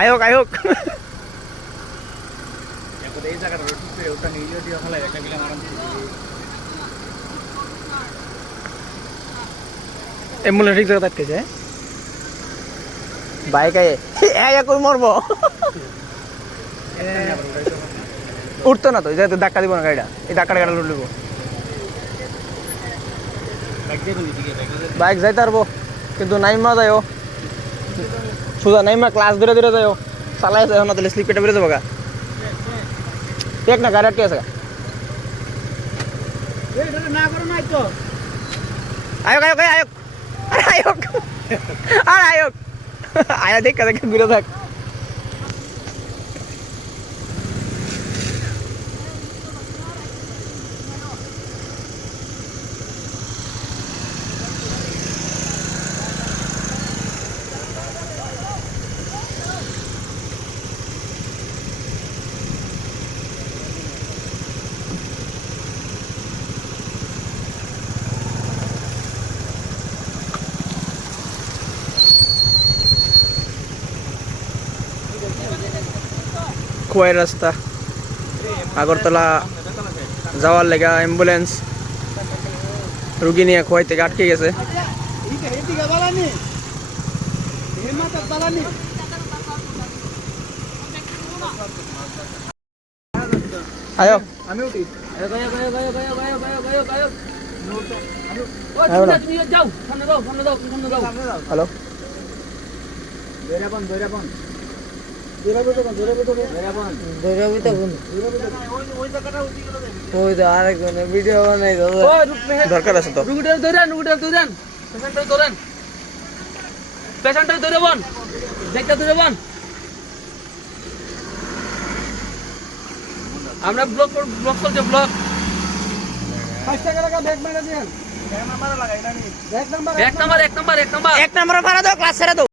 Awoke awoke এই জায়গাটা ওটা দিয়ে একটা ঠিক জায়গা থাকতেছে বাইক আয়ে এক কই মরবো। উঠতো না তো জায়গাতে ধাক্কা দিব না গাড়িটা। এই ধাক্কাটা গাড়ি উঠলিব বাইক যাইতে পারব কিন্তু নাইমা যাইও নাই মা ক্লাস ধরে ধরে যাও চালাই যাইও না তাহলে স্লিপ কেটে বেরো যাব গা দেখ না, গাড়ি আটকে আছে আয়োগ আয়োগ আয়োগ আয়োক আরে, আয়োক। আয়া দেখে, ঘুরে থাক। খোয়াই রাস্তা। আগরতলা যাওয়ার লেগা অ্যাম্বুলেন্স রুগী নিয়ে খোয়াই থেকে আটকে গেছে। আয়ো। আমি উঠি হ্যালো। দরকার আছে তো। রুগীটা ধরেন রুগীটা ধরেন। পেশেন্টটা ধরে বন। দেখতে ধরে বন। আমরা ব্লক ব্লক করছে ব্লক পাঁচ টাকা টাকা ব্যাগ মেরে দিয়েন ব্যাগ নাম্বার এক নাম্বার এক নাম্বার। এক নাম্বার এক নম্বর ভাড়া দাও ক্লাস ছেড়ে দাও।